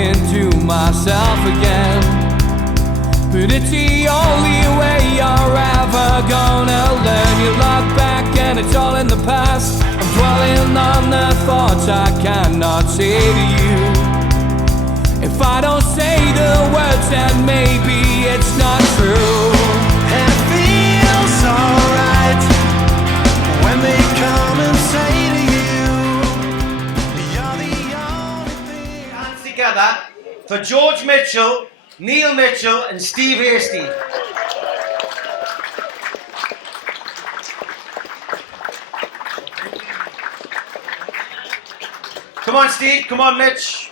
talking to myself again. But it's the only way you're ever gonna learn. You look back and it's all in the past. I'm dwelling on the thoughts I cannot say to you. If I don't say the words, then maybe it's not true. And it feels alright when they come and say to you, you're the only thing. Hands together for George Mitchell, Neil Mitchell and Steve Hasty. Come on, Steve. Come on, Mitch.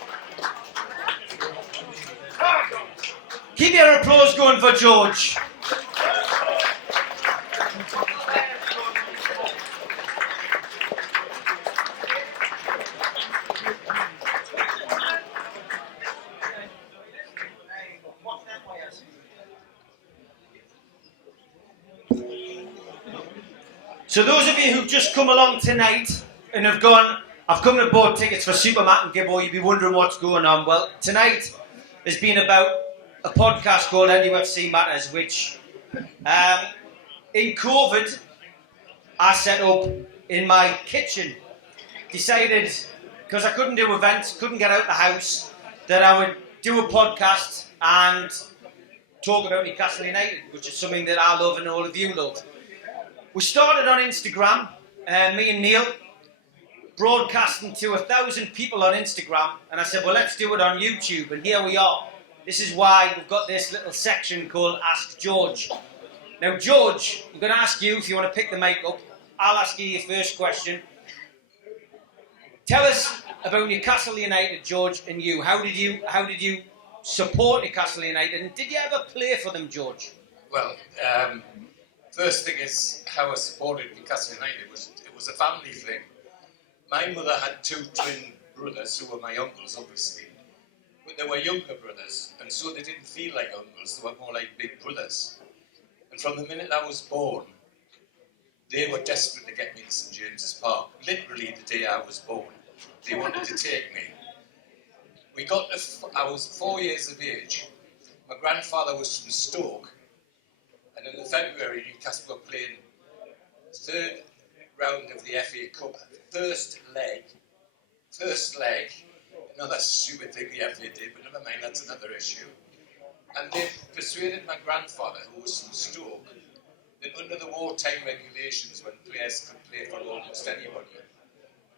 Keep your applause going for George. So those of you who've just come along tonight and have gone, I've come to bought tickets for Supermat and Gibbo, you'd be wondering what's going on. Well, tonight has been about a podcast called NUFC Matters, which in COVID I set up in my kitchen. Decided, because I couldn't do events, couldn't get out the house, that I would do a podcast and talk about Newcastle United, which is something that I love and all of you love. We started on Instagram, me and Neil, broadcasting to 1,000 people on Instagram, and I said, well, let's do it on YouTube, and here we are. This is why we've got this little section called Ask George. Now, George, I'm going to ask you, if you want to pick the mic up, I'll ask you your first question. Tell us about Newcastle United, George, and you. How did you support Newcastle United, and did you ever play for them, George? Well, first thing is how I supported Newcastle United. It was a family thing. My mother had two twin brothers who were my uncles, obviously, but they were younger brothers, and so they didn't feel like uncles. They were more like big brothers. And from the minute I was born, they were desperate to get me to St James's Park. Literally the day I was born, they wanted to take me. I was 4 years of age. My grandfather was from Stoke, and in February Newcastle were playing third round of the FA Cup. First leg. Another stupid thing the FA did, but never mind, that's another issue. And they persuaded my grandfather, who was from Stoke, that under the wartime regulations, when players could play for almost anybody,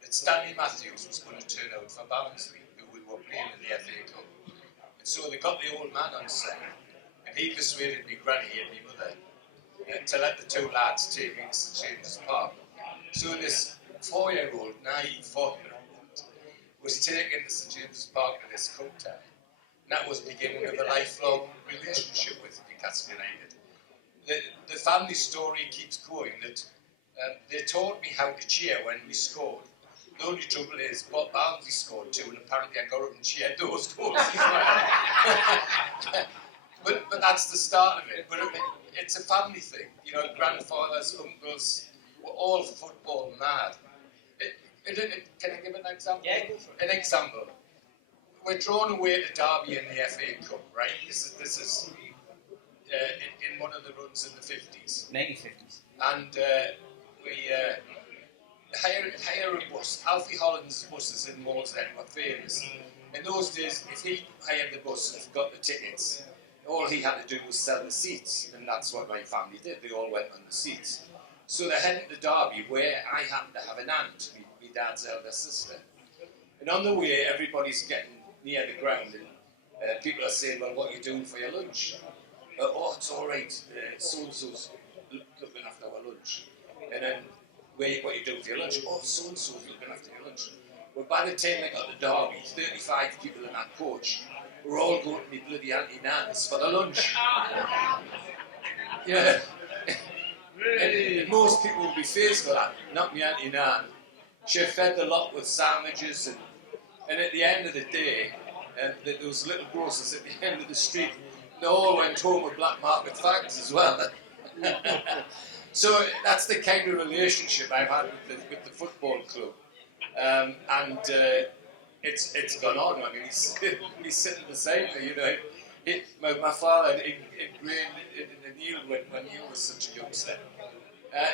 that Stanley Matthews was going to turn out for Barnsley, who we were playing in the FA Cup. And so they got the old man on side, and he persuaded me granny and me mother to let the two lads take me to St James's Park. So this 4-year-old naive footballer was taken to St James's Park at this cup time. And that was the beginning of a lifelong relationship with Newcastle United. The family story keeps going that they taught me how to cheer when we scored. The only trouble is, Bob Barnsley scored 2, and apparently I got up and cheered those goals as well. but that's the start of it. But it's a family thing. You know, grandfathers, uncles, were all football mad. Can I give an example? Yeah. An example. We're drawn away to Derby in the FA Cup, right? This is in one of the runs in the 50s. 1950s. And we hire a bus. Alfie Holland's buses in Wallsend were famous. In those days, if he hired the bus and got the tickets, all he had to do was sell the seats, and that's what my family did. They all went on the seats. So they're heading to Derby, where I happen to have an aunt, my dad's elder sister. And on the way, everybody's getting near the ground, and people are saying, well, what are you doing for your lunch? Oh, it's all right, so-and-so's looking after our lunch. And then, what are you doing for your lunch? Oh, so-and-so's looking after your lunch. Well, by the time they got to Derby, 35 people in that coach were all going to be bloody Auntie Nan's for the lunch. Yeah. And most people would be faced with that, not me Auntie Nan. She fed the lot with sandwiches, and at the end of the day, there was little grocers at the end of the street. They all went home with black market fags as well. So that's the kind of relationship I've had with the football club. it's gone on. I mean, he's sitting beside me, you know. My father ingrained it in Neil when Neil was such a youngster.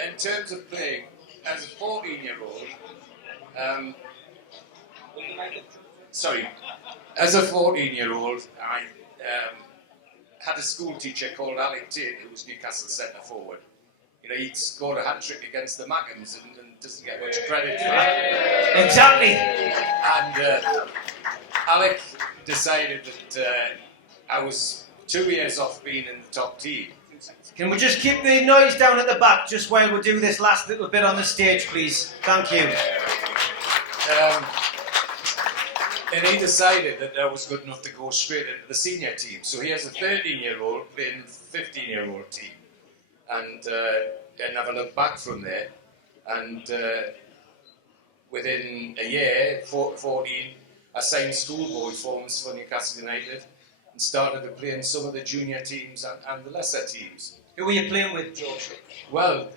In terms of playing, as a 14-year-old, as a 14-year-old, I had a school teacher called Alec Tyne, who was Newcastle centre forward. You know, he'd scored a hat-trick against the Mackhams and doesn't get much credit for that. Exactly. And Alec decided that I was 2 years off being in the top team. Can we just keep the noise down at the back just while we do this last little bit on the stage, please? Thank you. And he decided that I was good enough to go straight into the senior team. So he has a 13-year-old playing the 15-year-old team. And never looked back from there. And within a year, 14, I signed schoolboy forms for Newcastle United and started to play in some of the junior teams and the lesser teams. Who were you playing with, George? Well,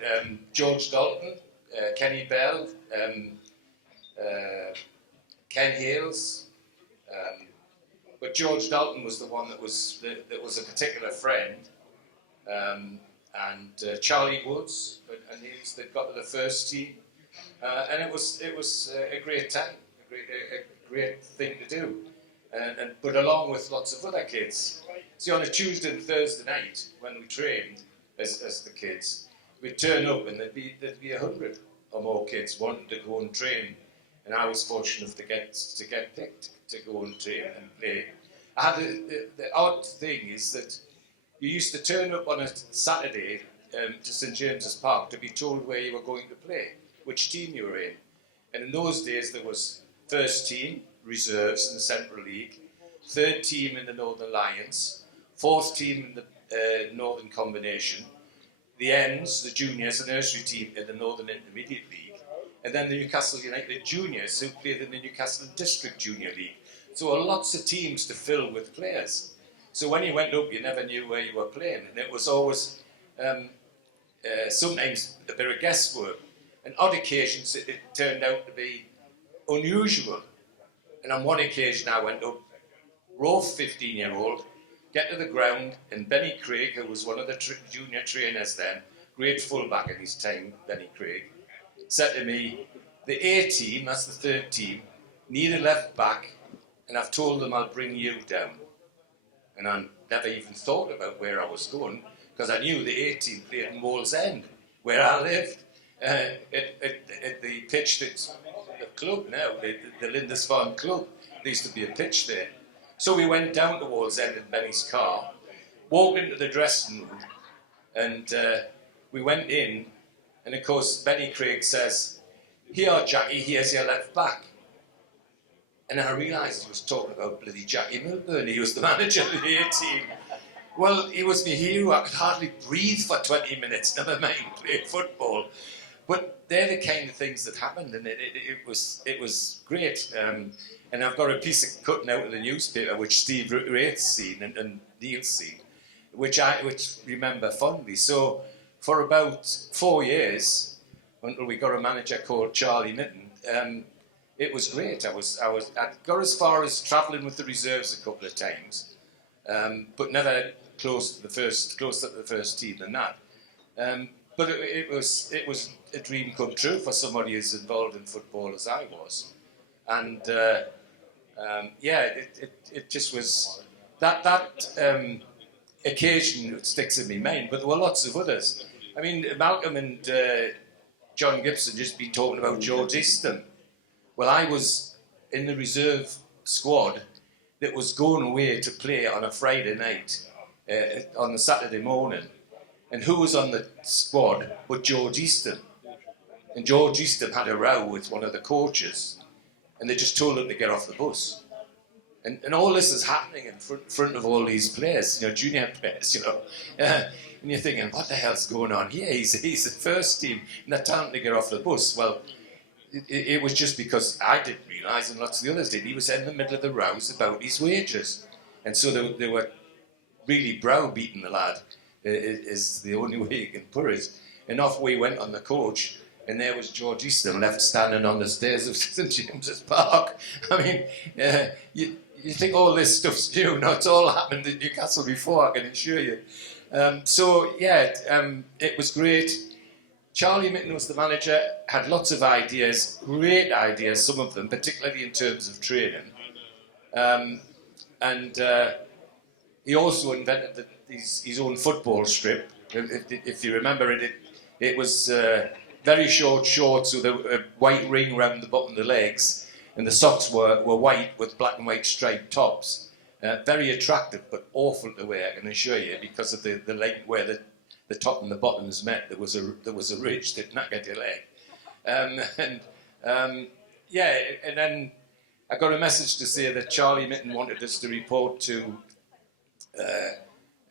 George Dalton, Kenny Bell, Ken Hales, but George Dalton was the one that was a particular friend, and Charlie Woods, and he was that got to the first team, and it was a great time, a great thing to do, but along with lots of other kids. See, on a Tuesday and Thursday night when we trained as the kids, we'd turn up and there'd be 100 or more kids wanting to go and train. And I was fortunate to get picked to go and train and play. The odd thing is that you used to turn up on a Saturday to St James's Park to be told where you were going to play, which team you were in. And in those days there was first team, reserves in the Central League, third team in the Northern Alliance, fourth team in the Northern Combination, the Ends, the juniors, the nursery team in the Northern Intermediate League, and then the Newcastle United Juniors, who played in the Newcastle District Junior League. So lots of teams to fill with players. So when you went up, you never knew where you were playing, and it was always sometimes a bit of guesswork. And odd occasions it turned out to be unusual. And on one occasion I went up, raw 15-year-old, get to the ground, and Benny Craig, who was one of the junior trainers then, great fullback in his time, Benny Craig, said to me, the A team, that's the third team, need a left back, and I've told them I'll bring you down. And I never even thought about where I was going, because I knew the A team played in Wallsend, where I lived, at the pitch that's the club now, the Lindisfarne Club. There used to be a pitch there. So we went down to Wallsend in Benny's car, walked into the dressing room, and we went in. And of course, Benny Craig says, "Here, Jackie, here's your left back." And I realised he was talking about bloody Jackie Milburn. He was the manager of the A team. Well, he was my hero. I could hardly breathe for 20 minutes, never mind play football. But they're the kind of things that happened, and it was great. And I've got a piece of cutting out of the newspaper which Steve Wraith's seen and Neil's seen, which remember fondly. So for about 4 years, until we got a manager called Charlie Mitten, it was great. I got as far as travelling with the reserves a couple of times, but never close to the first team than that. But it was a dream come true for somebody as involved in football as I was, and it just was that occasion that sticks in my mind. But there were lots of others. I mean, Malcolm and John Gibson just been talking about George Easton. Well, I was in the reserve squad that was going away to play on a Friday night, on the Saturday morning. And who was on the squad but George Easton? And George Easton had a row with one of the coaches, and they just told him to get off the bus. And all this is happening in front of all these players, junior players, and you're thinking, what the hell's going on here? He's the first team, and they're telling him to get off the bus. Well, it was just because I didn't realise, and lots of the others did, he was in the middle of the rows about his wages. And so they were really browbeating the lad, is the only way you can put it. And off we went on the coach, and there was George Easton left standing on the stairs of St James's Park. I mean, you think all this stuff's new. No, it's all happened in Newcastle before, I can assure you. It was great. Charlie Mitten was the manager, had lots of ideas, great ideas, some of them, particularly in terms of training. He also invented his own football strip. If you remember it was very short shorts with a white ring round the bottom of the legs, and the socks were white with black and white striped tops. Very attractive, but awful to wear, I can assure you, because of the leg where the top and the bottoms met. There was a ridge that knackered your leg. And then I got a message to say that Charlie Mitten wanted us to report to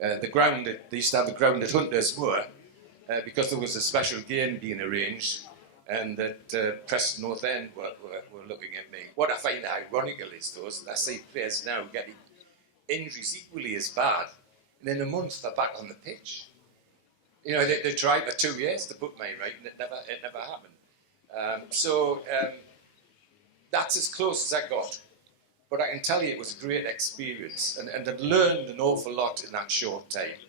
the ground. They used to have a ground at Hunters Moor because there was a special game being arranged, and that Preston North End were looking at me. What I find ironical is I see players now getting injuries equally as bad, and in a month they're back on the pitch. You know, they tried for 2 years to put me right, and it never happened. That's as close as I got. But I can tell you it was a great experience, and I'd learned an awful lot in that short time.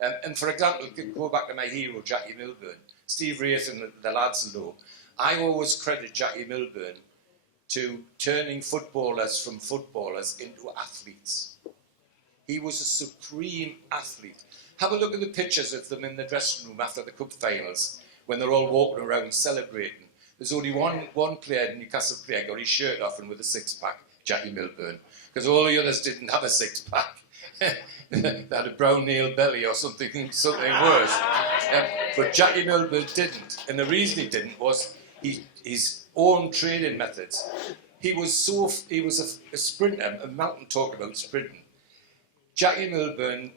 And for example, go back to my hero, Jackie Milburn, Steve Wraith and the lads know, I always credit Jackie Milburn to turning footballers from footballers into athletes. He was a supreme athlete. Have a look at the pictures of them in the dressing room after the cup finals, when they're all walking around celebrating. There's only one player, Newcastle player, got his shirt off and with a six-pack, Jackie Milburn, because all the others didn't have a six-pack. They had a brown nail belly or something worse. But Jackie Milburn didn't, and the reason he didn't was his own training methods. He was a sprinter, and Malcolm talked about sprinting. Jackie Milburn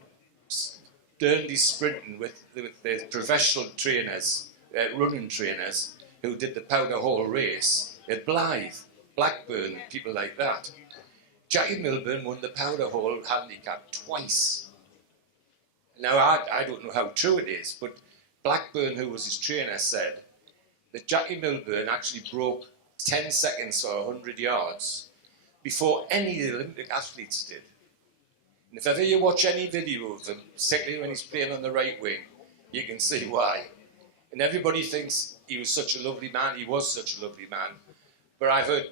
learned his sprinting with the professional trainers, running trainers, who did the Powder Hall race at Blythe, Blackburn, people like that. Jackie Milburn won the Powder Hall handicap twice. Now, I don't know how true it is, but Blackburn, who was his trainer, said that Jackie Milburn actually broke 10 seconds or 100 yards before any of the Olympic athletes did. And if ever you watch any video of him, particularly when he's playing on the right wing, you can see why. And everybody thinks he was such a lovely man. He was such a lovely man. But I've heard,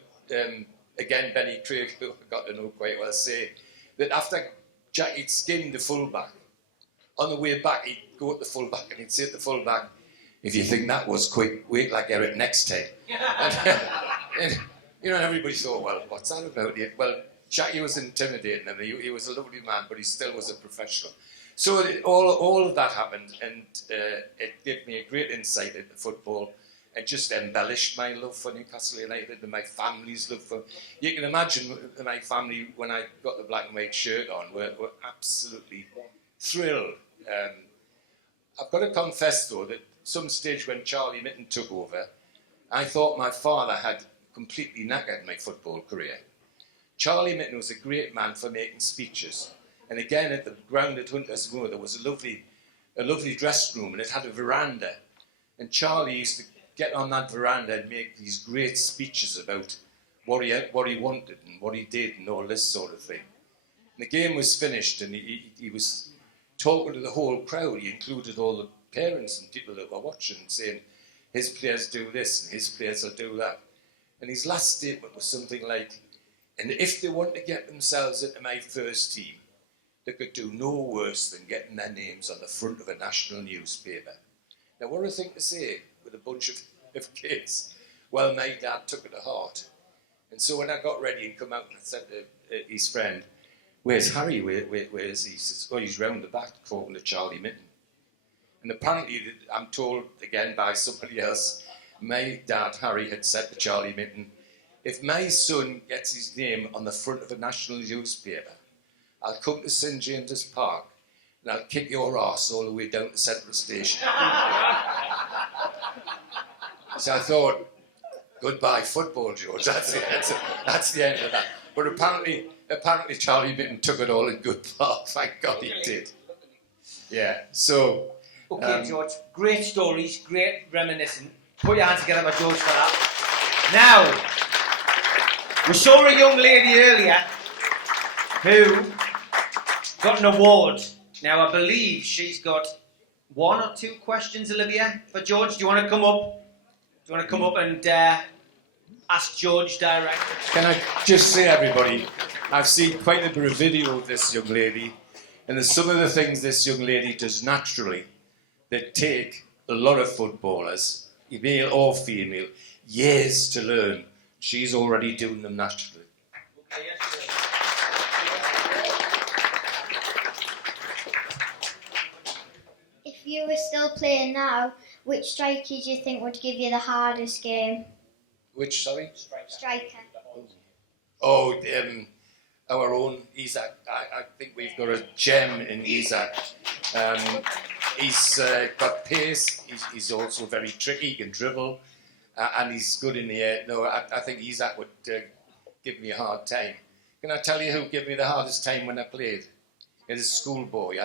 again, Benny Craig, who I got to know quite well, say that after Jackie'd skinned the fullback, on the way back, he'd go at the fullback and he'd say to the fullback, if you think that was quick, wait like Eric next time. and everybody thought, well, what's that about? Well, Jackie was intimidating him. He was a lovely man, but he still was a professional. So all of that happened, and it gave me a great insight into football, and just embellished my love for Newcastle United and my family's love for. You can imagine my family, when I got the black and white shirt on, were absolutely thrilled. I've got to confess, though, that some stage when Charlie Mitten took over, I thought my father had completely knackered my football career. Charlie Mitten was a great man for making speeches. And again, at the ground at Hunters Moor, there was a lovely dressing room, and it had a veranda. And Charlie used to get on that veranda and make these great speeches about what he wanted and what he did and all this sort of thing. And the game was finished, and he was talking to the whole crowd. He included all the parents and people that were watching, saying, his players do this and his players will do that. And his last statement was something like, and if they want to get themselves into my first team, they could do no worse than getting their names on the front of a national newspaper. Now, what a thing to say with a bunch of kids. Well, my dad took it to heart. And so when I got ready and come out, and I said to his friend, where's Harry? Where is he? He says, oh, he's round the back talking to Charlie Mitten. And apparently, I'm told again by somebody else, my dad, Harry, had said to Charlie Mitten, if my son gets his name on the front of a national newspaper, I'll come to St James's Park and I'll kick your arse all the way down to Central Station. So I thought, goodbye football, George. That's the end of that. But apparently Charlie Mitten took it all in good part. Thank God he did. Yeah. So. Okay, George. Great stories. Great reminiscing. Put your hands together, my George, for that. Now, we saw a young lady earlier who got an award. Now, I believe she's got 1 or 2 questions, Olivia, for George. Do you want to come up? Do you want to come up and ask George directly? Can I just say, everybody, I've seen quite a bit of video of this young lady, and there's some of the things this young lady does naturally that take a lot of footballers, male or female, years to learn. She's already doing them naturally. Okay, yes, If you were still playing now, which striker do you think would give you the hardest game? Which, sorry? Striker. Oh, our own Isaac. I think we've got a gem in Isaac. He's got pace, he's also very tricky, he can dribble, and he's good in the air. No, I think Isaac would give me a hard time. Can I tell you who gave me the hardest time when I played? It is schoolboy.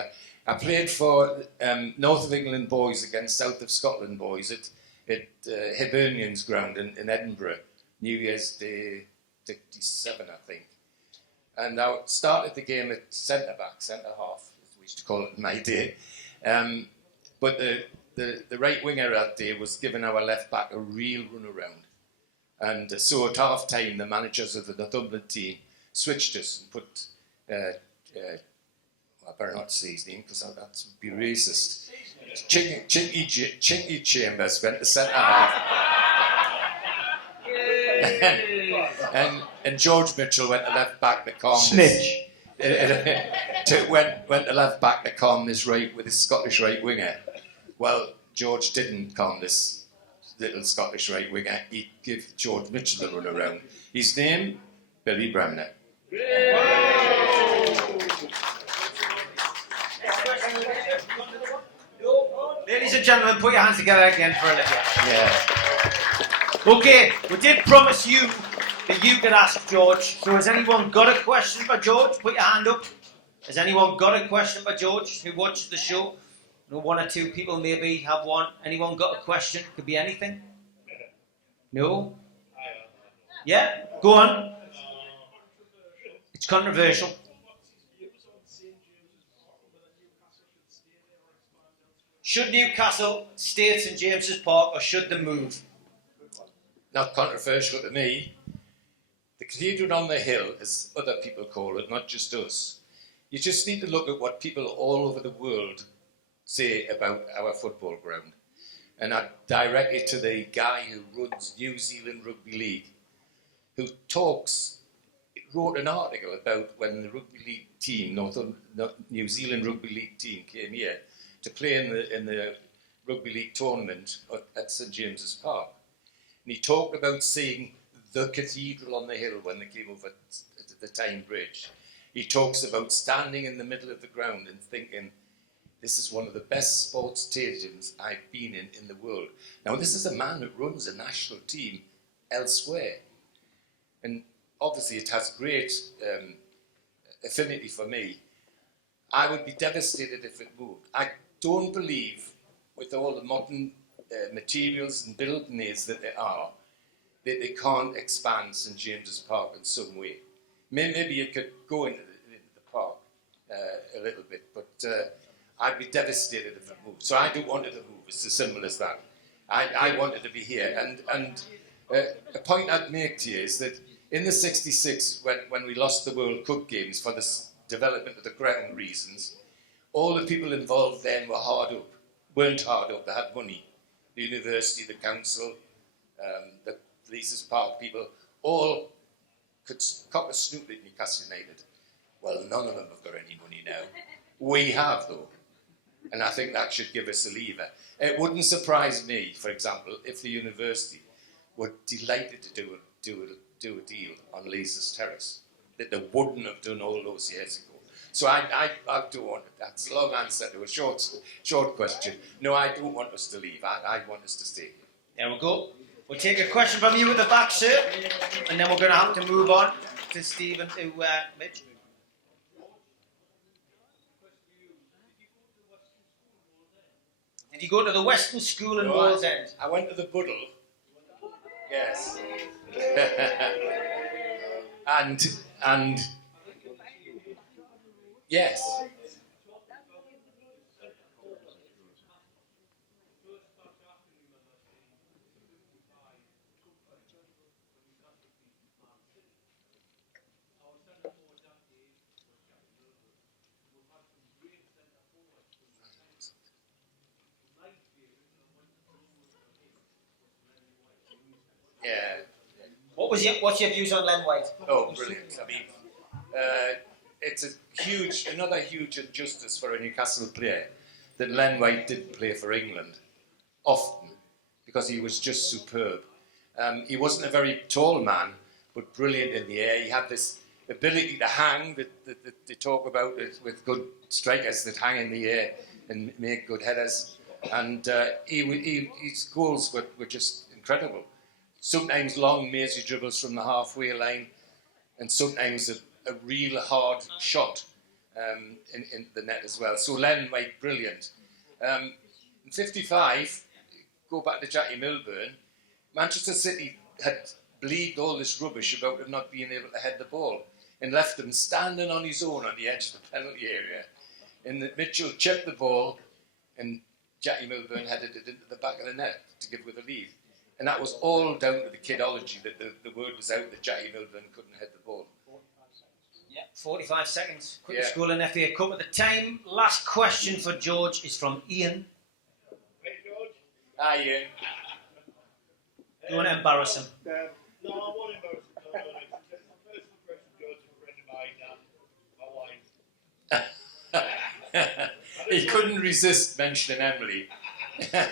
I played for North of England boys against South of Scotland boys at Hibernian's ground in Edinburgh, New Year's Day 57, I think. And I started the game at centre-back, centre-half, as we used to call it in my day. But the right winger that day was giving our left-back a real run-around. And so at half-time, the managers of the Northumberland team switched us and put... I better not say his name because that would be racist. Chinky Chambers went to centre half. and George Mitchell went to left back to calm. Snitch. Went to left back to calm this right with his Scottish right winger. Well, George didn't calm this little Scottish right winger. He gave George Mitchell the run around. His name, Billy Bremner. Ladies and gentlemen, put your hands together again for Olivia. Yeah. Okay, we did promise you that you could ask George. So has anyone got a question for George? Put your hand up. Has anyone got a question for George who watched the show? No, 1 or 2 people maybe have one. Anyone got a question? Could be anything. No? Yeah? Go on. It's controversial. Should Newcastle stay at St James's Park or should they move? Not controversial to me. The cathedral on the hill, as other people call it, not just us. You just need to look at what people all over the world say about our football ground. And I direct it to the guy who runs New Zealand Rugby League, who wrote an article about when the rugby league team, New Zealand Rugby League team came here to play in the rugby league tournament at St James's Park. And he talked about seeing the cathedral on the hill when they came over to the Tyne Bridge. He talks about standing in the middle of the ground and thinking, this is one of the best sports stadiums I've been in the world. Now, this is a man that runs a national team elsewhere. And obviously it has great affinity for me. I would be devastated if it moved. I don't believe, with all the modern materials and building aids that there are, that they can't expand St James's Park in some way. Maybe you could go into the park a little bit, but I'd be devastated if it moved. So I don't want it to move. It's as simple as that. I want it to be here. And a point I'd make to you is that in the 66, when we lost the World Cup games for the development of the ground reasons, all the people involved then were weren't hard up, they had money. The university, the council, the Leazes Park people, all could cock a snoot at Newcastle United. Well, none of them have got any money now. We have, though. And I think that should give us a lever. It wouldn't surprise me, for example, if the university were delighted to do a deal on Leazes Terrace that they wouldn't have done all those years ago. So I don't want it. That's a long answer to a short question. No, I don't want us to leave. I want us to stay. There we go. We'll take a question from you at the back, sir, and then we're going to have to move on to Stephen, to Mitch. Did you go to the Western School in No, Wallsend? I went to the Buddle. Yes. and yes. Yeah. What's your views on Len White? Oh, brilliant. I mean, it's another huge injustice for a Newcastle player that Len White didn't play for England often because he was just superb. He wasn't a very tall man, but brilliant in the air. He had this ability to hang that they talk about with good strikers that hang in the air and make good headers. And his goals were just incredible. Sometimes long, mazy dribbles from the halfway line, and sometimes a real hard shot in the net as well. So Len White, brilliant. In 55, go back to Jackie Milburn, Manchester City had believed all this rubbish about him not being able to head the ball and left him standing on his own on the edge of the penalty area. And Mitchell chipped the ball and Jackie Milburn headed it into the back of the net to give with the lead. And that was all down to the kidology, that the word was out that Jackie Milburn couldn't head the ball. Yeah, 45 seconds. Quick Yeah. School and FA Cup at the time. Last question for George is from Ian. Hey, George. Ah, yeah. Do you want to embarrass him? No, I won't embarrass him. No. It's a personal question, George, a friend of mine, my wife. He couldn't resist mentioning Emily. She's not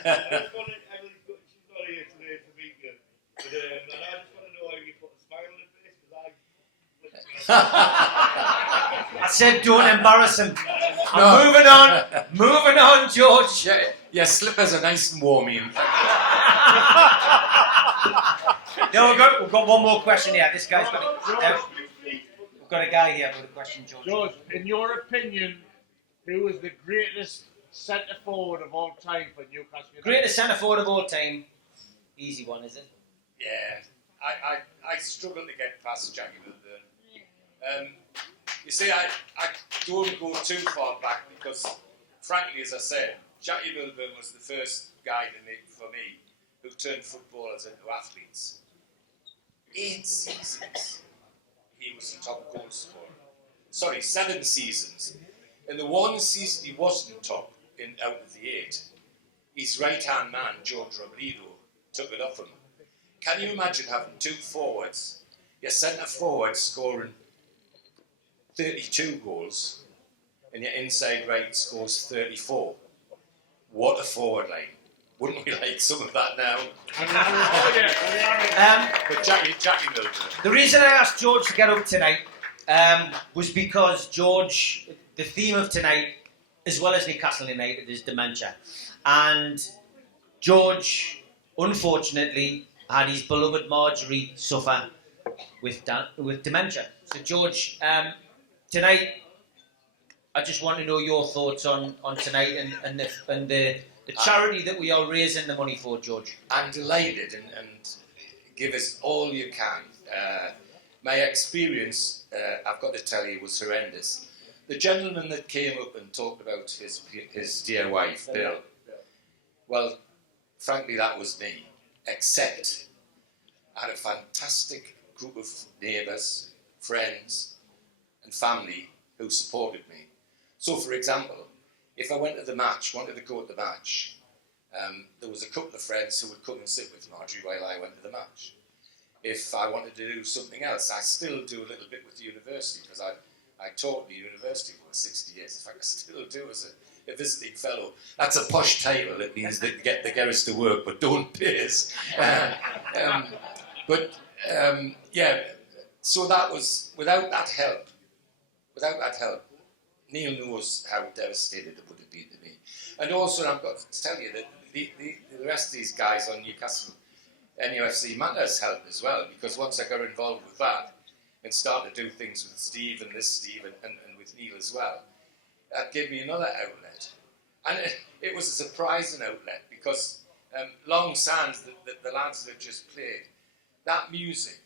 here today to meet you. But, and I just want to know how you put a smile on her face, because I said don't embarrass him. No. Moving on. Moving on, George. Yeah, slippers are nice and warm, Ian. No, we've got one more question here. This guy's got we've got a guy here with a question, George. George, in your opinion, who is the greatest centre forward of all time for Newcastle United? Greatest centre forward of all time. Easy one, is it? Yeah, I struggle to get past Jackie Milburn. You see, I don't go too far back because, frankly, as I said, Jackie Milburn was the first guy for me who turned footballers into athletes. 8 seasons, he was the top goal scorer. Sorry, 7 seasons. In the 1 season he wasn't top out of the 8, his right-hand man, George Robledo, took it off him. Can you imagine having 2 forwards, your centre forward scoring 32 goals, and your inside right scores 34? What a forward line. Wouldn't we like some of that now? But Jackie Milburn. The reason I asked George to get up tonight was because George, the theme of tonight, as well as Newcastle United, is dementia. And George, unfortunately, had his beloved Marjorie suffer with dementia. So George, tonight, I just want to know your thoughts on tonight and the charity that we are raising the money for, George. I'm delighted and give us all you can. My experience, I've got to tell you, was horrendous. The gentleman that came up and talked about his dear wife, Bill, well, frankly, that was me, except I had a fantastic group of neighbours, friends and family who supported me. So, for example, if I wanted to go to the match, there was a couple of friends who would come and sit with Marjorie while I went to the match. If I wanted to do something else, I still do a little bit with the university, because I taught at the university for 60 years. In fact, I still do as a visiting fellow. That's a posh title. It means they get us to work, but don't pay us. Yeah, so that was, without that help, Neil knows how devastated it would have been to me. And also, I've got to tell you that the rest of these guys on Newcastle NUFC Matters helped as well, because once I got involved with that and started to do things with Steve and with Neil as well, that gave me another outlet. And it was a surprising outlet because Longsands, the lads that have just played, that music,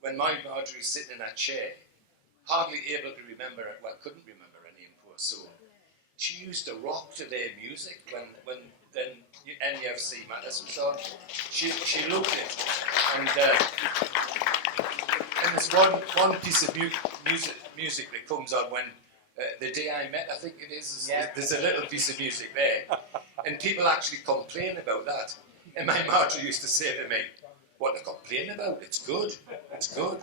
when my Marjorie was sitting in that chair, hardly able to remember it, well, couldn't remember any poor soul. She used to rock to their music when then NUFC Matters was on. She loved it. And there's one piece of music that comes on when the day I met, I think it is, there's a little piece of music there. And people actually complain about that. And my Marjorie used to say to me, what to complain about? It's good. It's good.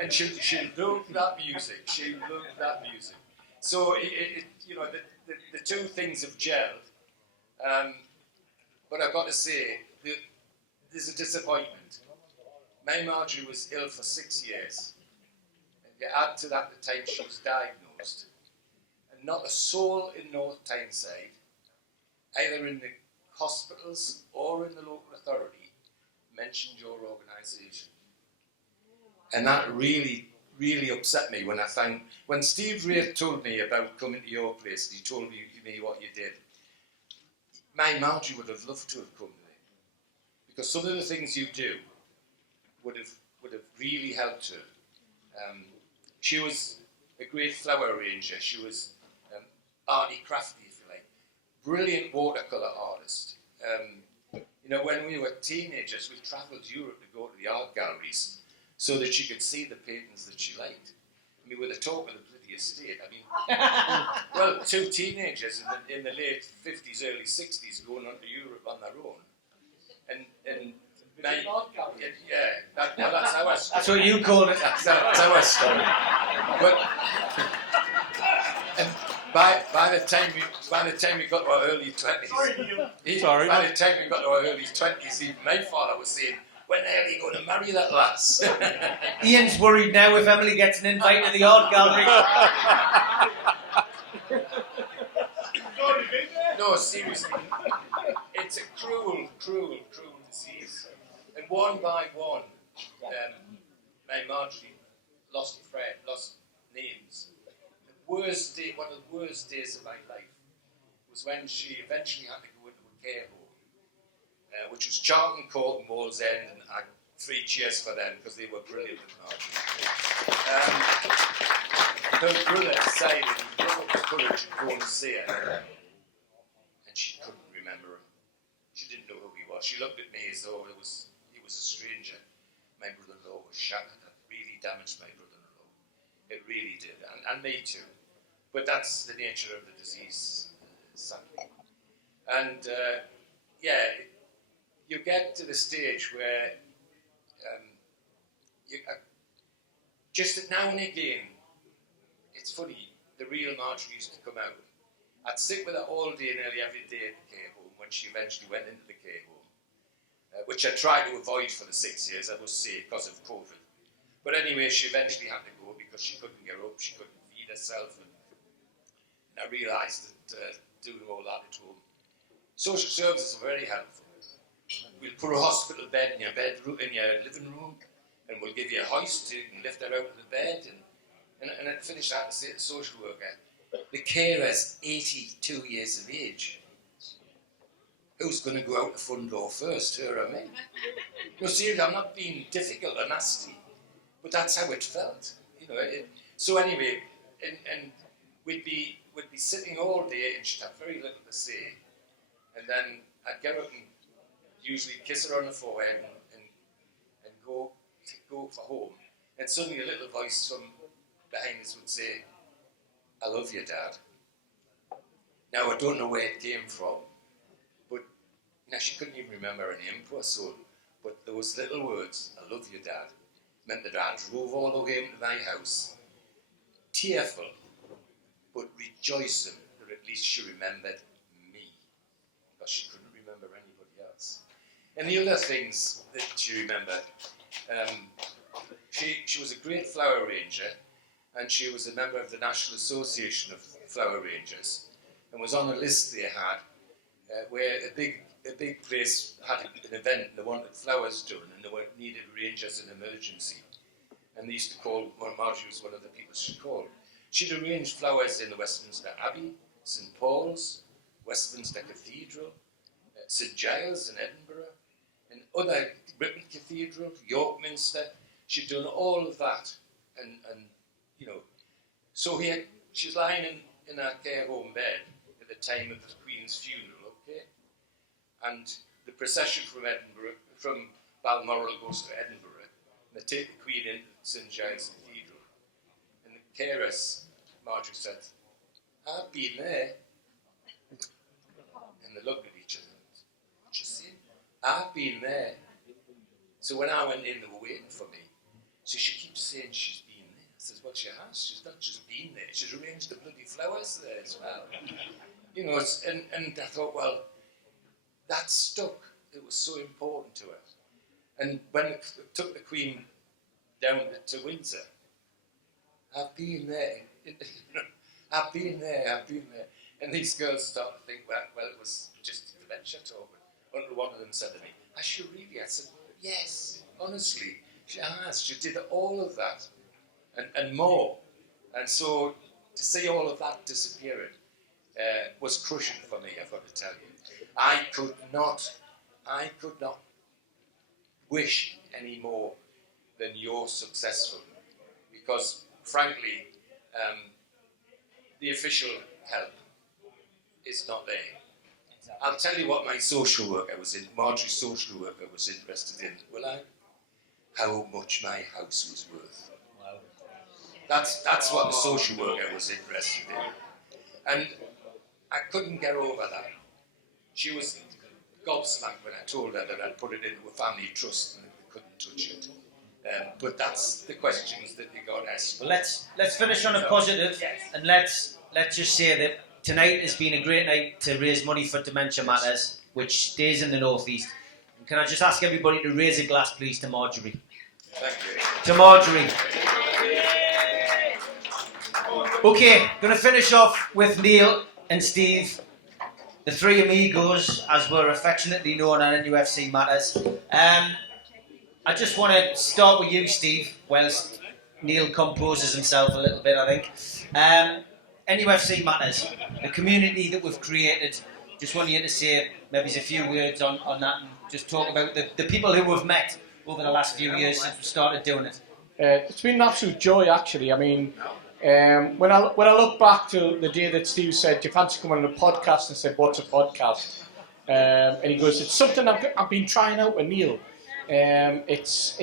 And she'll love that music. She'll love that music. So, the two things have gelled. But I've got to say, there's a disappointment. My Marjorie was ill for 6 years. And you add to that the time she was diagnosed. And not a soul in North Tyneside, either in the hospitals or in the local authority, mentioned your organisation. And that really, really upset me when Steve Ray told me about coming to your place, and he told me what you did. My Marjorie would have loved to have come there. Because some of the things you do would have really helped her. She was a great flower arranger. She was arty crafty, if you like. Brilliant watercolour artist. When we were teenagers, we travelled Europe to go to the art galleries so that she could see the paintings that she liked. I mean, with the talk of the bloody estate, I mean, well, two teenagers in the late 50s, early 60s going on to Europe on their own. And that's our story. That's what you call it. That's our story. But and by the time we got to our early 20s, by the time we got to our early 20s, even my father was saying, when the hell are you going to marry that lass? Ian's worried now if Emily gets an invite to the art gallery. No, seriously. It's a cruel, cruel, cruel disease. And one by one, my Marjorie lost a friend, lost names. One of the worst days of my life was when she eventually had to go into a care home, which was Charlton Court and Wallsend, and I had 3 cheers for them because they were brilliant at Marjorie. Her brother decided he broke the courage to go and see her, and she couldn't remember him. She didn't know who he was. She looked at me as though he was a stranger. My brother-in-law was shattered. That really damaged my brother-in-law. It really did, and me too. But that's the nature of the disease, sadly. And you get to the stage where just now and again, it's funny, the real Marjorie used to come out. I'd sit with her all day, nearly every day at the care home when she eventually went into the care home, which I tried to avoid for the 6 years, I must say, because of COVID. But anyway, she eventually had to go because she couldn't get up, she couldn't feed herself, and I realised that doing all that at home. Social services are very helpful. We'll put a hospital bed in your bedroom, in your living room, and we'll give you a hoist so you can lift her out of the bed. And I'd finish that and say to the social worker, the carer's 82 years of age. Who's going to go out the front door first, her or me? No, seriously, I'm not being difficult or nasty, but that's how it felt. So anyway, and we'd be sitting all day, and she'd have very little to say. And then I'd get up and usually kiss her on the forehead and go for home. And suddenly a little voice from behind us would say, I love you, Dad. Now, I don't know where it came from, but she couldn't even remember her name, poor soul. But those little words, I love you, Dad, meant that I drove all the way into my house, tearful, but rejoicing that at least she remembered me, because she couldn't remember anybody else. And the other things that she remembered, she was a great flower arranger, and she was a member of the National Association of Flower Arrangers, and was on a list they had where a big place had an event, and they wanted flowers done, and they needed arrangers in emergency. And they used to call, Marjorie was one of the people she called. She'd arranged flowers in the Westminster Abbey, St Paul's, Westminster Cathedral, St Giles in Edinburgh, and other Ripon Cathedral, York Minster. She'd done all of that, and you know, so here she's lying in her care home bed at the time of the Queen's funeral, okay, and the procession from Balmoral goes to Edinburgh, and they take the Queen into St Giles Cathedral, and the carers, Marjorie said, "I've been there," and they looked at each other. What you say? "I've been there." So when I went in, they were waiting for me. So she keeps saying she's been there. I says, "Well, she has. She's not just been there. She's arranged the bloody flowers there as well." You know, and I thought, well, that stuck. It was so important to her. And when it took the Queen down to Windsor, "I've been there. I've been there. And these girls started to think, well, it was just a dementia talk. But one of them said to me, "Has she really?" I said, "Yes, honestly, she has. She did all of that and more." And so to see all of that disappearing was crushing for me, I've got to tell you. I could not wish any more than you're successful, because frankly, the official help is not there. I'll tell you what my social worker Marjorie's social worker was interested in, will I? How much my house was worth. Wow. That's what the social worker was interested in. And I couldn't get over that. She was gobsmacked when I told her that I'd put it into a family trust and they couldn't touch it. But that's the questions that you got asked. Well, let's finish on a positive, and let's just say that tonight has been a great night to raise money for Dementia Matters, which stays in the North East. And can I just ask everybody to raise a glass, please, to Marjorie? Thank you. To Marjorie. Okay, going to finish off with Neil and Steve, the three amigos, as we're affectionately known at NUFC Matters. I just want to start with you, Steve, whilst Neil composes himself a little bit, I think. NUFC Matters, the community that we've created. Just want you to say maybe a few words on that, and just talk about the people who we've met over the last few years since we started doing it. It's been an absolute joy, actually. I mean, when I look back to the day that Steve said, "Do you fancy coming on a podcast?" and I said, "What's a podcast?" And he goes, "It's something I've been trying out with Neil. It's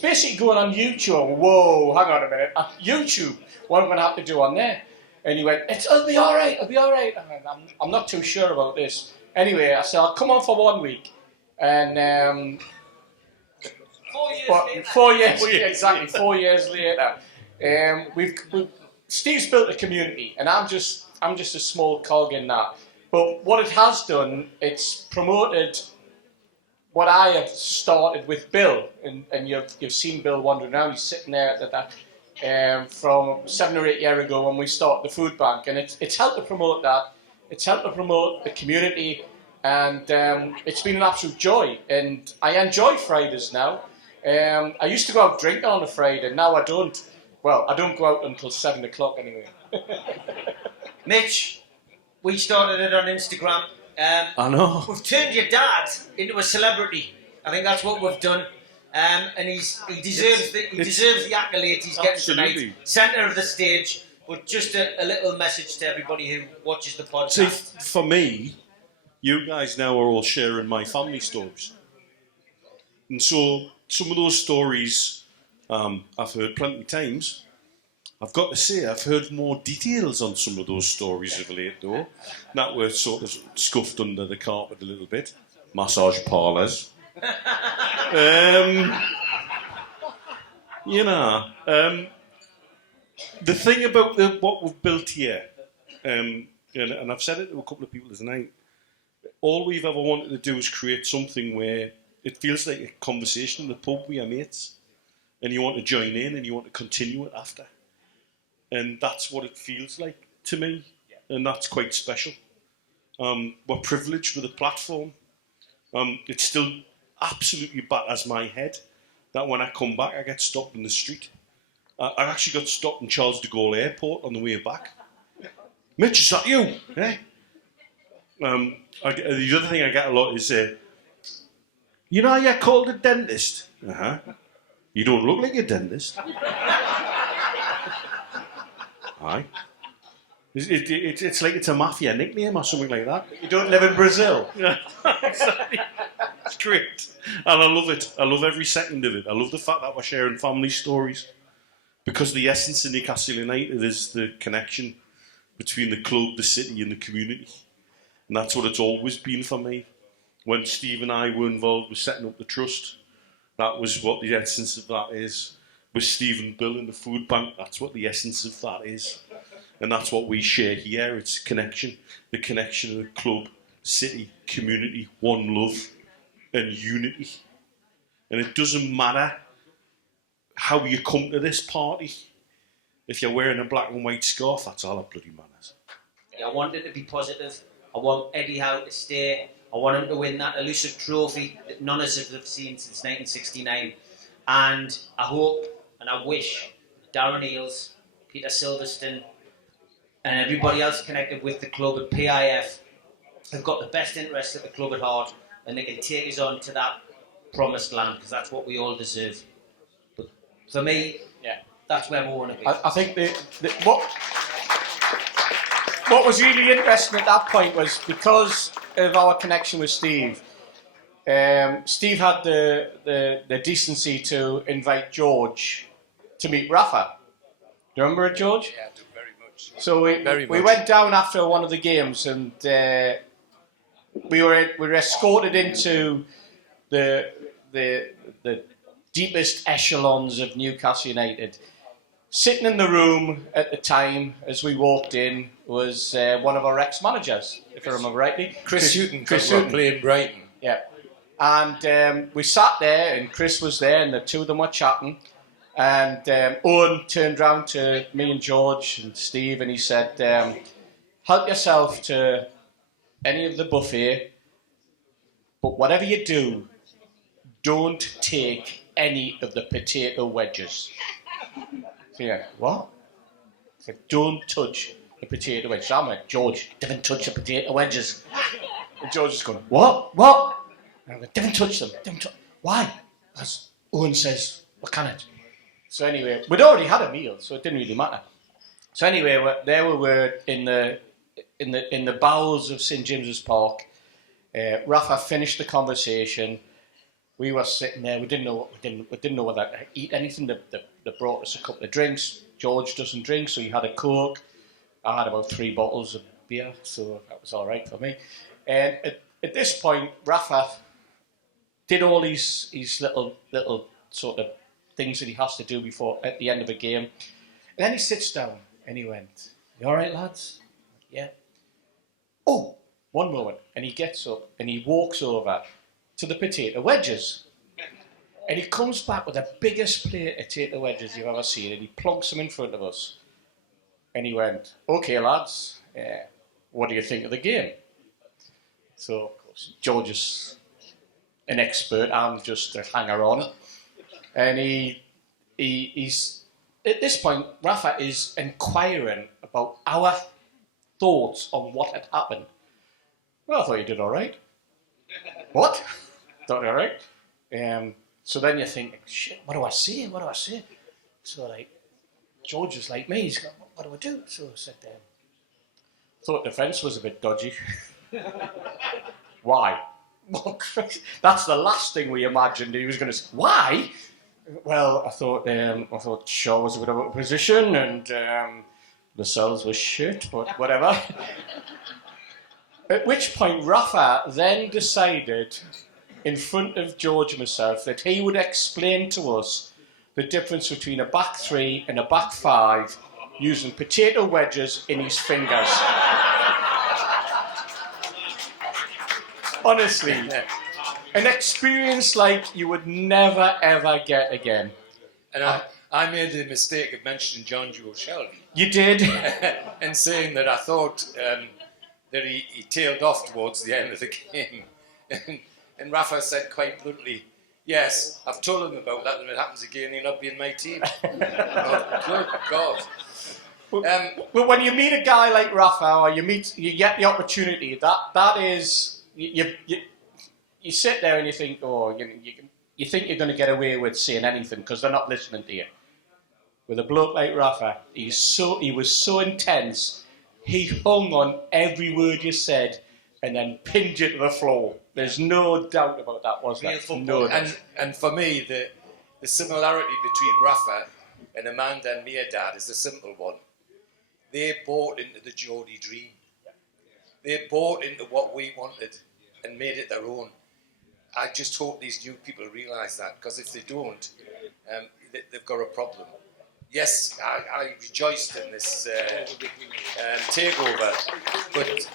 basically going on YouTube." Whoa, hang on a minute. YouTube, what am I going to have to do on there? And he went, "It'll be all right, it'll be all right." And I'm not too sure about this. Anyway, I said, "I'll come on for 1 week." And 4 years later, exactly, 4 years later, Steve's built a community, and I'm just a small cog in that. But what it has done, it's promoted what I have started with Bill, and you've seen Bill wandering around. He's sitting there at that from 7 or 8 years ago when we started the food bank, and it's helped to promote that. It's helped to promote the community, and it's been an absolute joy. And I enjoy Fridays now. I used to go out drinking on a Friday, now I don't. Well, I don't go out until 7 o'clock anyway. Mitch, we started it on Instagram. I know. We've turned your dad into a celebrity. I think that's what we've done. And he deserves the accolades he's getting tonight. Centre of the stage. But just a little message to everybody who watches the podcast. See, for me, you guys now are all sharing my family stories. And so some of those stories I've heard plenty of times. I've got to say, I've heard more details on some of those stories of late, though. That were sort of scuffed under the carpet a little bit. Massage parlours. The thing about what we've built here, and I've said it to a couple of people tonight, all we've ever wanted to do is create something where it feels like a conversation in the pub with your mates, and you want to join in and you want to continue it after. And that's what it feels like to me, and that's quite special. We're privileged with a platform. It still absolutely batters my head that when I come back, I get stopped in the street. I actually got stopped in Charles de Gaulle Airport on the way back. Mitch, is that you? Eh? The other thing I get a lot is, you know, you're called a dentist. Uh-huh. You don't look like a dentist. Aye. It's like it's a mafia nickname or something like that. You don't live in Brazil. Yeah, exactly. It's great. And I love it. I love every second of it. I love the fact that we're sharing family stories. Because the essence of Newcastle United is the connection between the club, the city and the community. And that's what it's always been for me. When Steve and I were involved with setting up the trust, that was what the essence of that is. With Steve and Bill in the food bank, that's what the essence of that is. And that's what we share here. It's connection. The connection of the club, city, community, one love and unity. And it doesn't matter how you come to this party. If you're wearing a black and white scarf, that's all that bloody matters. I want it to be positive. I want Eddie Howe to stay. I want him to win that elusive trophy that none of us have seen since 1969. And I hope and I wish Darren Eales, Peter Silverstone and everybody else connected with the club at PIF have got the best interests of the club at heart, and they can take us on to that promised land, because that's what we all deserve. But for me, that's where we want to be. I think what was really interesting at that point was because of our connection with Steve. Steve had the decency to invite George to meet Rafa. Do you remember it, George? Yeah, I do very much. So we went down after one of the games, and we were escorted into the deepest echelons of Newcastle United. Sitting in the room at the time as we walked in was one of our ex-managers, if I remember rightly. Chris Hutton, Chris Hutton. Hutton. Playing Brighton. Yeah. And we sat there, and Chris was there, and the two of them were chatting. And Owen turned round to me and George and Steve, and he said, help yourself to any of the buffet, but whatever you do, don't take any of the potato wedges. So yeah, what? I said, don't touch the potato wedges. I'm like, George, don't touch the potato wedges. And George is going, what? What? And I'm like, don't touch them. Why? Because Owen says, we cannot. So anyway, we'd already had a meal, so it didn't really matter. So anyway, there we were in the bowels of St James's Park. Rafa finished the conversation. We were sitting there. We didn't know whether to eat anything. They brought us a couple of drinks. George doesn't drink, so he had a Coke. I had about 3 bottles of beer, so that was all right for me. And at this point, Rafa did all these little sort of things that he has to do before at the end of a game. And then he sits down and he went, "You all right, lads?" "Yeah." "Oh, one moment." And he gets up and he walks over to the potato wedges. And he comes back with the biggest plate of potato wedges you've ever seen, and he plonks them in front of us. And he went, "Okay, lads, what do you think of the game?" So, of course, George is an expert, I'm just a hanger-on. And he's at this point, Rafa is inquiring about our thoughts on what had happened. "Well, I thought you did all right." "What?" "Thought all right." So then you're thinking, shit, what do I say? So like, George is like me, he's going, what do I do? So I said, thought the fence was a bit dodgy. "Why?" "Well, that's the last thing we imagined he was going to say. Why?" "Well, I thought Shaw was a bit of a position, and Lascelles was shit, but whatever." At which point Rafa then decided, in front of George and myself, that he would explain to us the difference between a back 3 and a back 5 using potato wedges in his fingers. Honestly, an experience like you would never ever get again. And I made the mistake of mentioning John Joe Shelby. You did. And saying that I thought that he tailed off towards the end of the game. And Rafa said quite bluntly, "Yes, I've told him about that, and if it happens again, he'll not be in my team." Oh, good God. Well, when you meet a guy like Rafa, or you get the opportunity. That is you sit there and you think, oh, you think you're going to get away with saying anything because they're not listening to you. With a bloke like Rafa, he was so intense. He hung on every word you said and then pinned you to the floor. There's no doubt about that, was there? No doubt. And for me, the similarity between Rafa and Amanda and Dad is a simple one. They bought into the Geordie dream. They bought into what we wanted and made it their own. I just hope these new people realise that, because if they don't, they've got a problem. Yes, I rejoiced in this takeover, but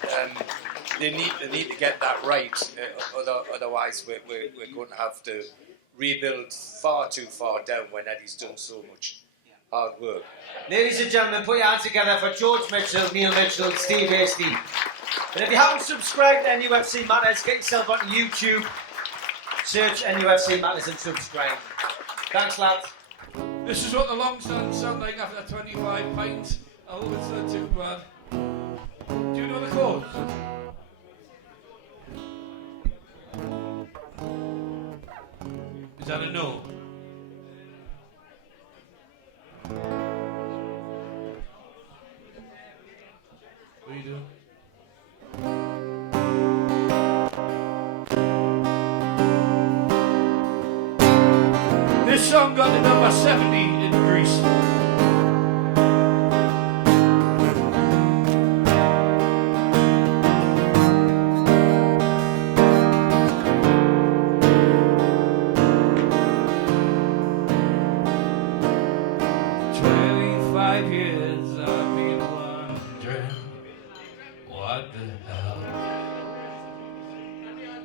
they need to get that right. Otherwise, we're going to have to rebuild far too far down when Eddie's done so much hard work. Ladies and gentlemen, put your hands together for George Mitchell, Neil Mitchell, and Steve Hasty. And if you haven't subscribed to NUFC Matters, get yourself onto YouTube, search NUFC Matters and subscribe. Thanks, lads. This is what the Longsands sound like after 25 pints. I hope it's not too bad. Do you know the chords? Is that a no? What are you doing? This song got to number 70 in Greece.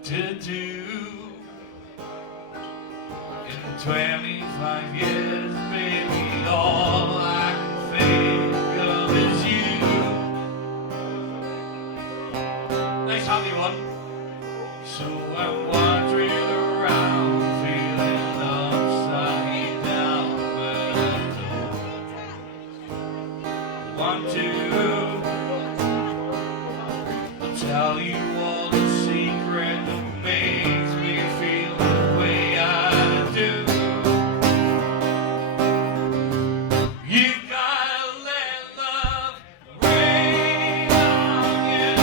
To do in 25 years, baby, all I can think of is you. Nice happy one. So I'm wandering around, feeling upside down, but I don't want to. I'll tell you all the secret that makes me feel the way I do. You gotta let love rain on you,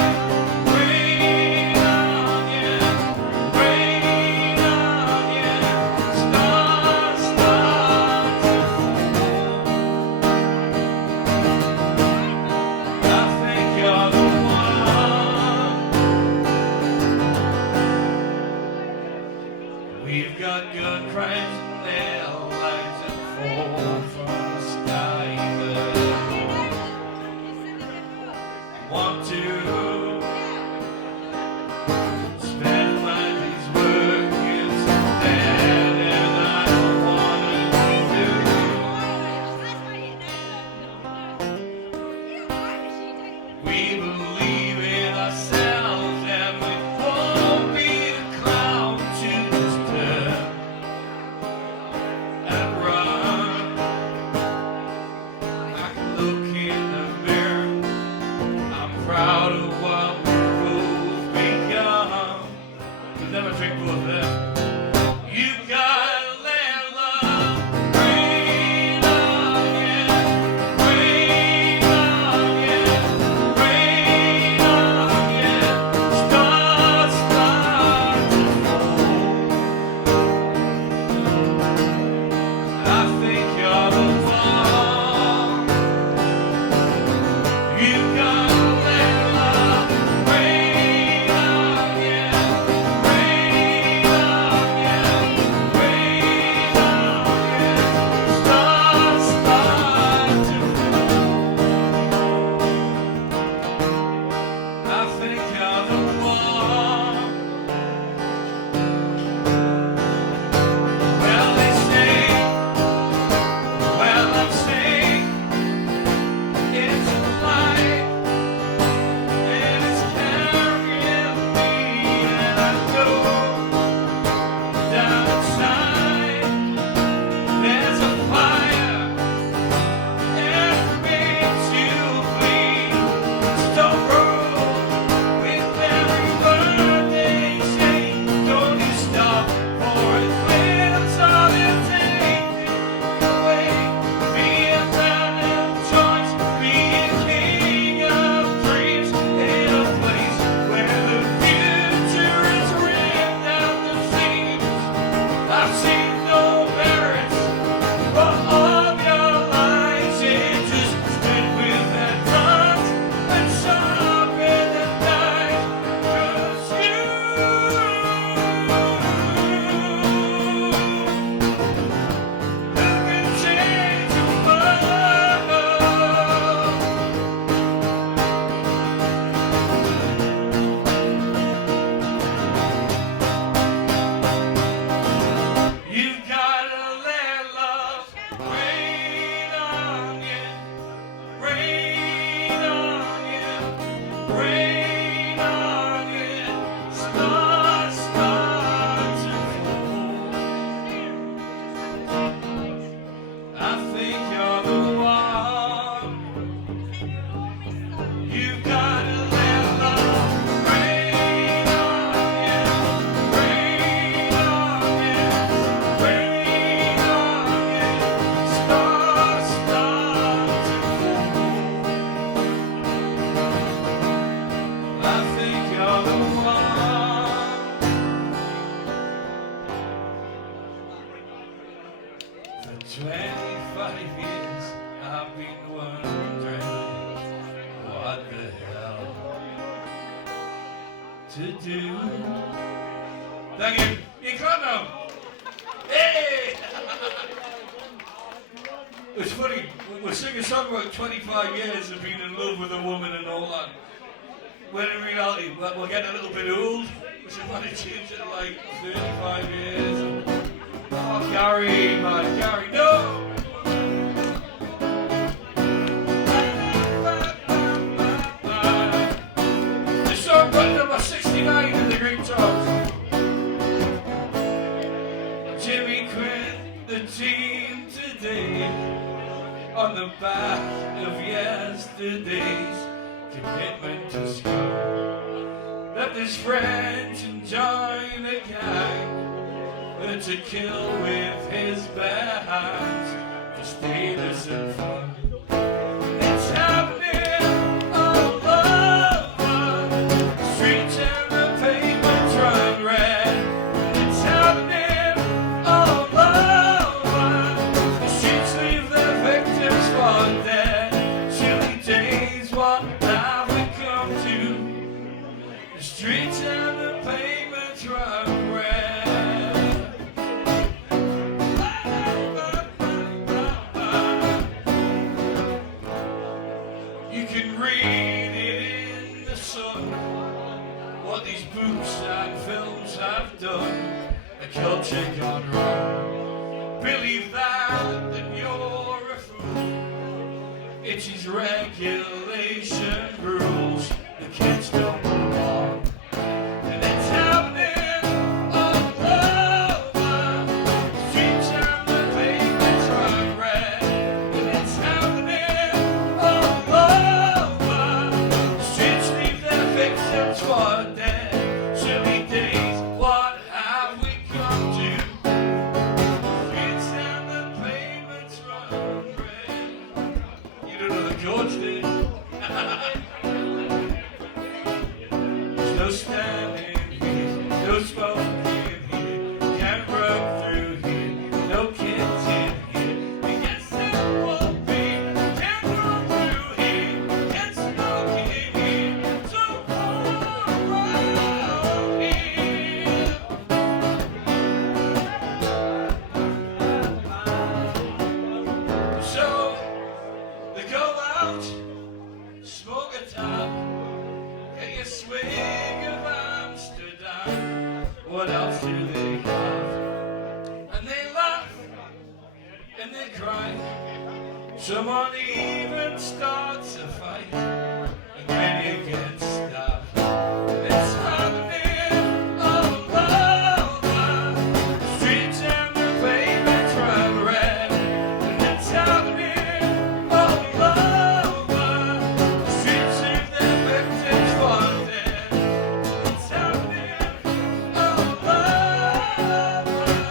rain on you, rain on you. Stars start to fall. I think you're the one. We've got good friends and their lives that fall from the sky, but want to spend my days working so bad, and I don't wanna do. We believe in ourselves and we won't be the clown to disturb and run. I can look in the mirror, I'm proud of what we've both become. We'll never drink both of them. You gotta let love rain on you, rain on you, rain to do. Thank you. You clap now. Hey! It's funny, we'll sing a song about 25 years of being in love with a woman and all that. When in reality, we're getting a little bit old, which is why they changed it to like 35 years. Oh, Gary, man, Gary, no! The song got number 69 in the Greek charts. Jimmy quit the team today on the back of yesterday's commitment to school. Left his friends and joined a gang to kill with his bare hands for status and fun. It's happening all over the streets and the pavements run red. It's happening all over the streets, leave their victims for dead. Chilly days, what have we come to? The streets and the pavements run red. You can read it in the sun, what these books and films have done, a culture gone wrong. Believe that, then you're a fool. It's his regulation rules, the kids don't belong. And it's happening all over the streets and the pavements run red. And it's happening all over the streets, leave their victims for dead. Chilly days, what have we come to? Streets and the pavements run red. You don't know the chords, do you? There's no standing here, no smoking here, can't run through here, no kids in here. We get simple beat, can't run through here, can't smoke in here, so come around here. So they go out, smoke a tab, get your swig of Amsterdam. What else do they have? And they laugh and they cry. Someone even starts a fight, and then you get stabbed. It's happening all over the streets and the pavements run red. And it's happening all over the streets, leave their victims for dead. It's happening all over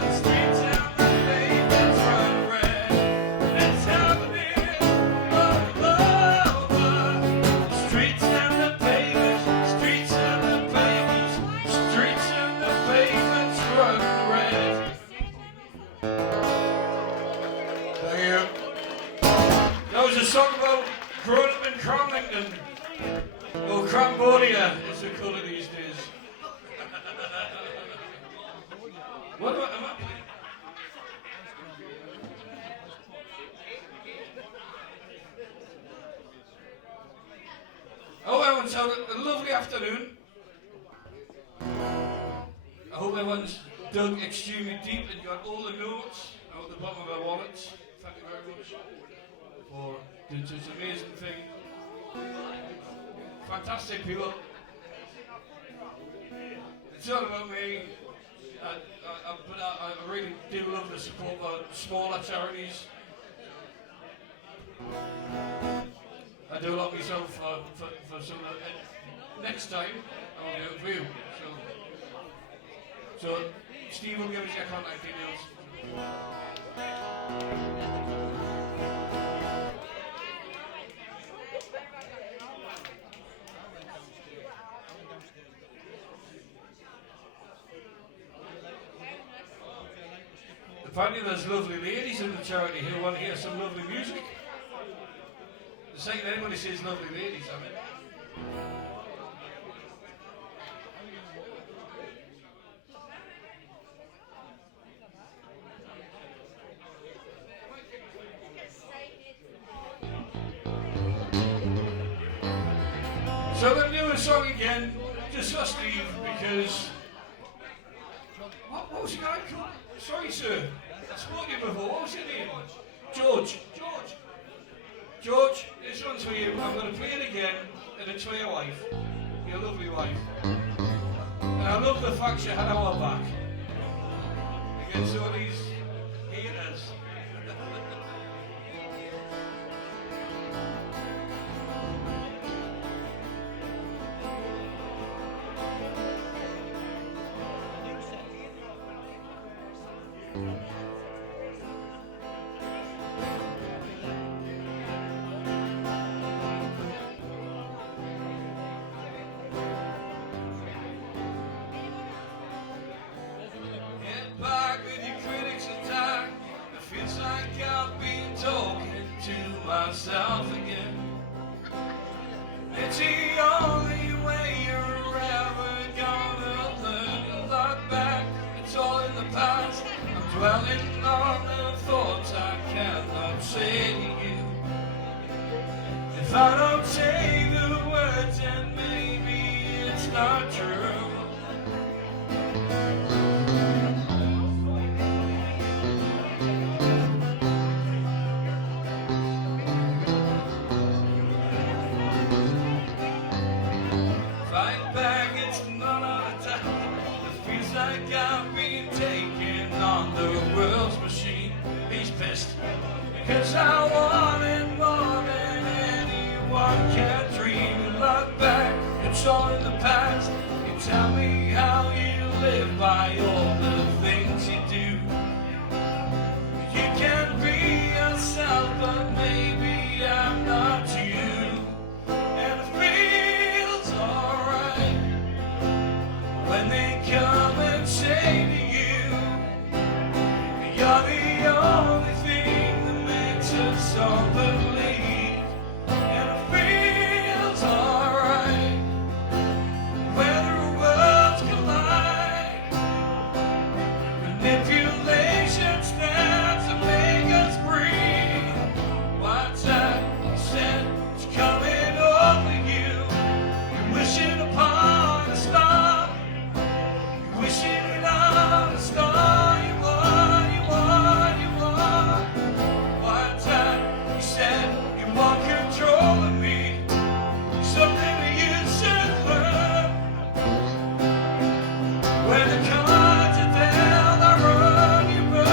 the streets and the pavements run red. And it's happening all over the streets and the pavements, streets and the pavements, streets and the pavements run red. Thank you. That was a song about growing up in Cramlington. Or Crambodia, as they call it these days. What am I playing? Oh, everyone's had a lovely afternoon. I hope everyone's dug extremely deep and got all the notes out the bottom of their wallets. Thank you very much for doing such an amazing thing. Fantastic people. It's not about me, but I really do love the support of smaller charities. I do a lot myself for some of the, next time I'll do it for you. So Steve will give us your contact details. Apparently there's lovely ladies in the charity who want to hear some lovely music. The second anybody says lovely ladies, I mean. So I'm going to do a song again, just for Steve, because... What was your guy called? Sorry, sir. I spoke to you before. What was your name? George. George, this one's for you. I'm going to play it again, and it's for your wife. Your lovely wife. And I love the fact she had our back against all these haters. Get back with your critics attack. It feels like I've been talking to myself again. It's the only way you're ever gonna learn to look back. It's all in the past. I'm dwelling on the thoughts I cannot say to you. If I don't say the words, then maybe it's not true. Fight back, it's none of the time. It feels like I've been taken on the world's machine. He's pissed because I wanted more than anyone can dream. Look back, it's all in the past. You tell me how you live by all the things you do. You can be yourself, but maybe I'm not you. And it feels alright when they come and say to you, you're the only thing that makes us all believe. And it feels alright when the worlds collide. Manipulation stands to make us breathe. What's that said? It's coming over you. You're wishing upon a star. You're wishing it on a star. You want, you want, you want. What's that? You said you want control of me. Something that you should learn. When the cards are down, I run, you burn.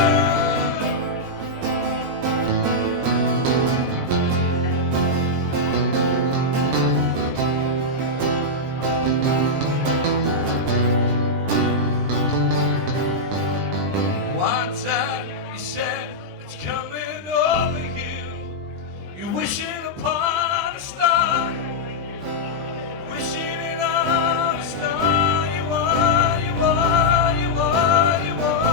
What's that? You said it's coming over you. You're wishing upon a star. Wishing it on a star. You want, you want, you want, you want.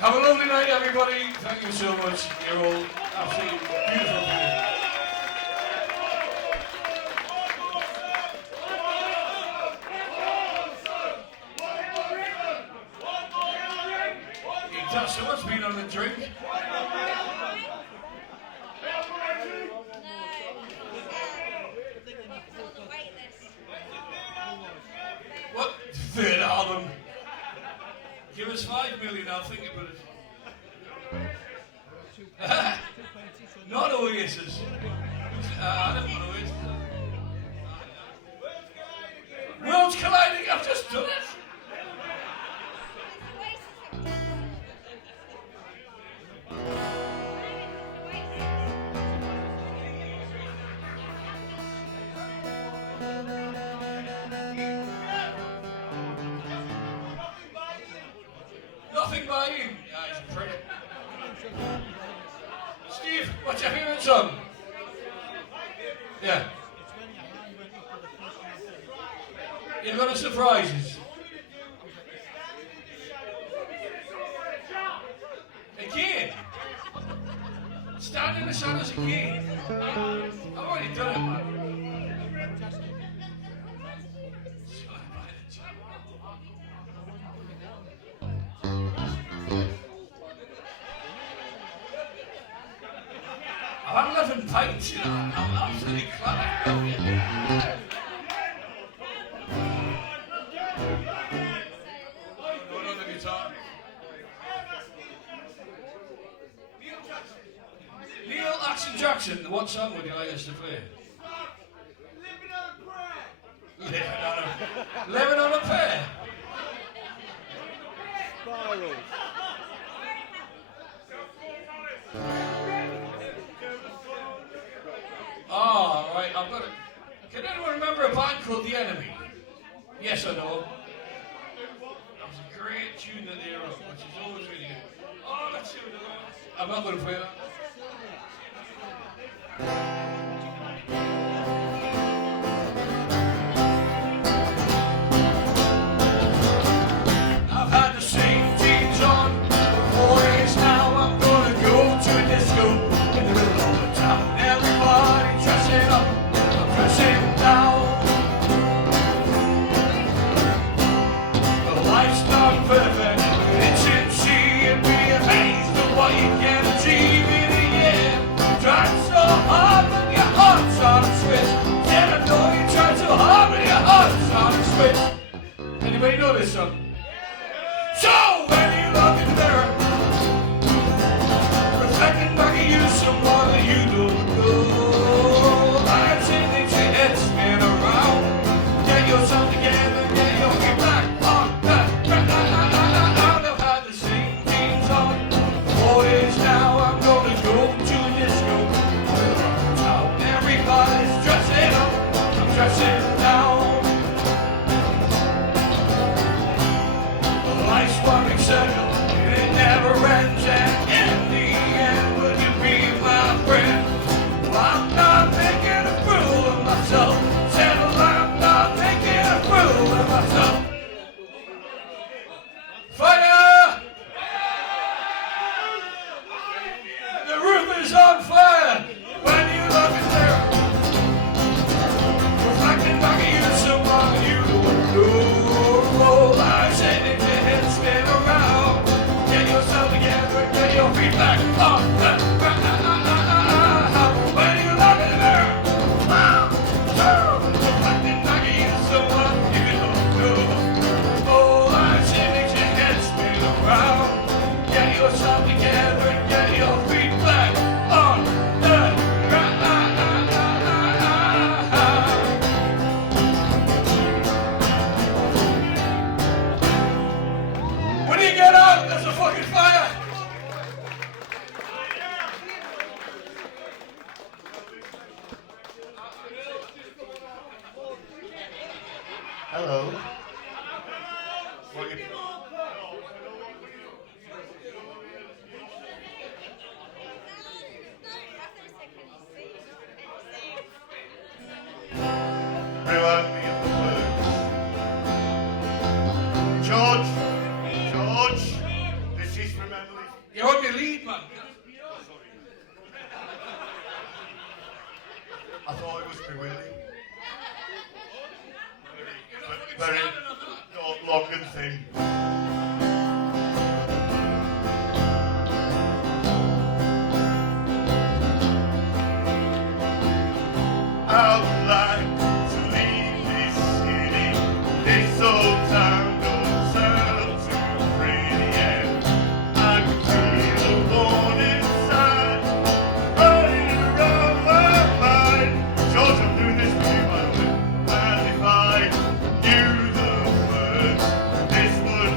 Have a lovely night, everybody. Thank you so much. You're all absolutely beautiful people. Someone's been on the drink. What? Third album. Give us 5 million, I'll think about it. Not Oasis. I don't know Oasis. Worlds colliding, I've just done it. Nothing by you. Yeah, he's a prick. Steve, what's your favourite song? Yeah. You've got a surprises. Stand in the shadows again. I've already done it, man. I'm 11 pints, you know. I'm absolutely clapping. Neil Jackson, what song would you like us to play? Living on a Prayer. Oh, right, I've got it. Can anyone remember a band called The Enemy? Yes or no? That was a great tune that they wrote, which is always really good. Oh, let's see what they're going. I'm not going to play that. I've had the same jeans on for 4 years now. I'm gonna go to a disco in the middle of the town. Everybody dressing up, I'm dressing down. The life's not perfect, but it should see and be amazed at what you can achieve in a year. Try so hard, but your heart's on a switch. And I know you tried so hard, but your heart's on a switch. Anybody know this song? So when you look in the mirror, reflecting back at you, someone that you don't know, I'd say that your head spin around. Get yourself together, get your feet back on that. I've had the same jeans on 4 years now. I'm gonna go to a disco around town. Everybody's dressing up, I'm dressing down. Life's one big circle, and it never ends. And in the end, will you be my friend? Well, I'm not making a fool of myself. Said, well, I'm not making a fool of myself. Fire! The roof is on fire when you look in there. Reflecting back at you, someone you don't know. I say that your head spin around. Get yourself together, get your feet back on the ground. When you look in the mirror, reflecting back at you, someone you don't know. Oh, I say that your head spin around. Get yourself together, get your feet back on the ground. When you get out, there's a fucking fire. Hello. Remind me of the words. George, this is from Emily. You're on your lead, man. I thought it was bewilling. Very long and thin. I would like to leave this city, this old town don't sound too pretty, and I can feel the warning sign running around my mind. George, I'm doing this for you, by the way. And if I knew the words, this would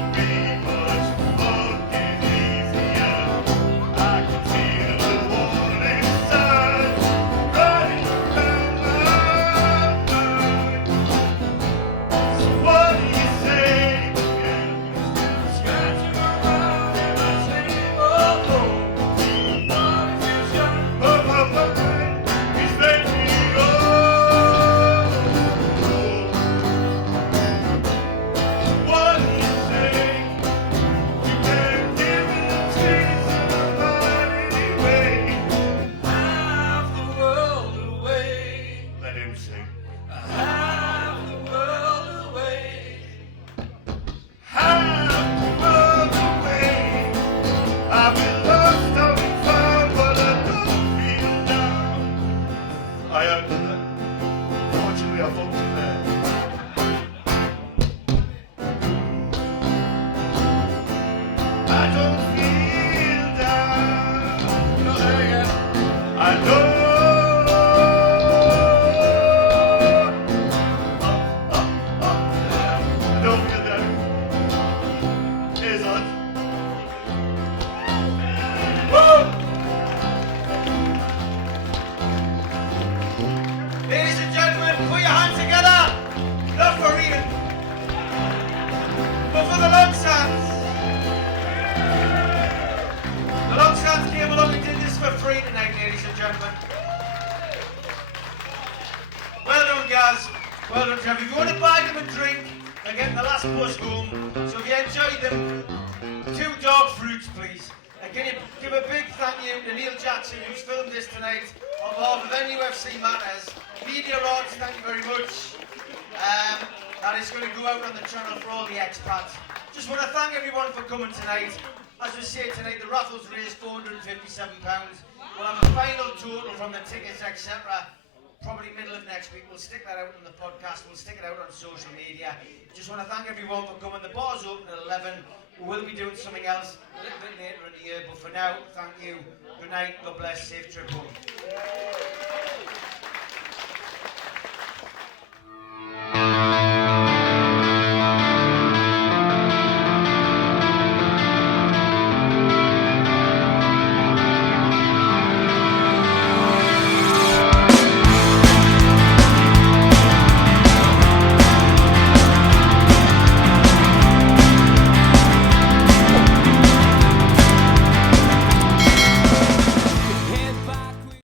Well done, Trev. If you want to buy them a drink, they're getting the last bus home. So if you enjoy them, 2 dog fruits, please. And can you give a big thank you to Neil Jackson, who's filmed this tonight, on behalf of NUFC Matters. Media Arts, thank you very much. That is going to go out on the channel for all the expats. Just want to thank everyone for coming tonight. As we say tonight, the raffles raised £457. We'll have a final total from the tickets, etc. Probably middle of next week. We'll stick that out on the podcast. We'll stick it out on social media. Just want to thank everyone for coming. The bar's open at 11. We will be doing something else a little bit later in the year. But for now, thank you. Good night. God bless. Safe trip home.